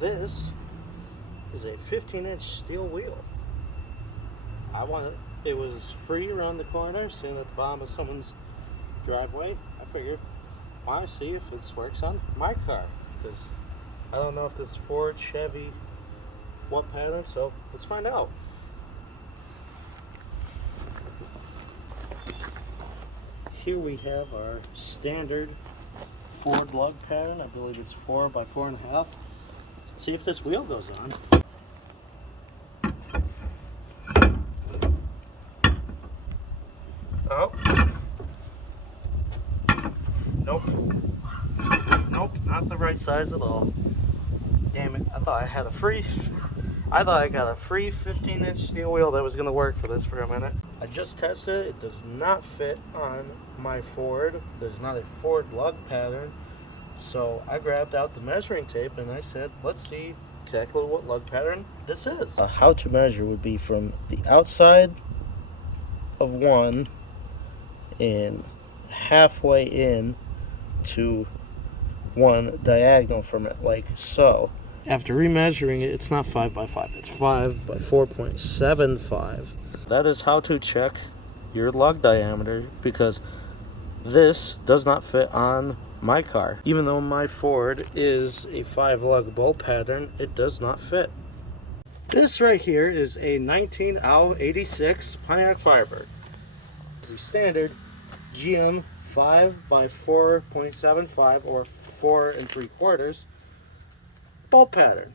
this is a 15-inch steel wheel. It was free around the corner, sitting at the bottom of someone's driveway. I figured, why see if this works on my car? Because I don't know if this is Ford, Chevy, what pattern, so let's find out. Here we have our standard Ford lug pattern. I believe it's 4 by 4.5. Let's see if this wheel goes on. Oh. Nope. Nope, not the right size at all. Damn it, I thought I got a free 15-inch steel wheel that was going to work for this for a minute. I just tested it. It does not fit on my Ford. There's not a Ford lug pattern. So I grabbed out the measuring tape and I said, let's see exactly what lug pattern this is. How to measure would be from the outside of one and halfway in to one diagonal from it, like so. After remeasuring it, it's not 5 by 5, it's 5 by 4.75. That is how to check your lug diameter, because this does not fit on my car. Even though my Ford is a 5 lug bolt pattern, it does not fit. This right here is a 19 OW 86 Pontiac Firebird. It's a standard GM 5 by 4.75 or 4 3/4 bolt pattern.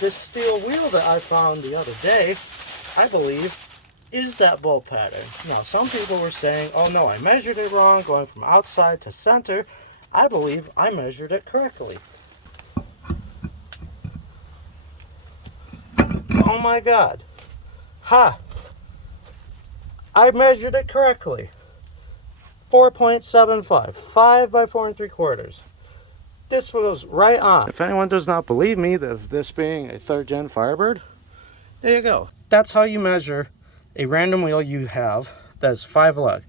This steel wheel that I found the other day, I believe, is that bolt pattern. Now, some people were saying, oh no, I measured it wrong, going from outside to center. I believe I measured it correctly. Oh my God. Ha! I measured it correctly. 4.75, 5 by 4 3/4. This goes right on. If anyone does not believe me that this being a 3rd gen Firebird, there you go. That's how you measure a random wheel you have that's 5 lug.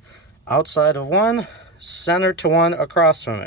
Outside of one, center to one, across from it.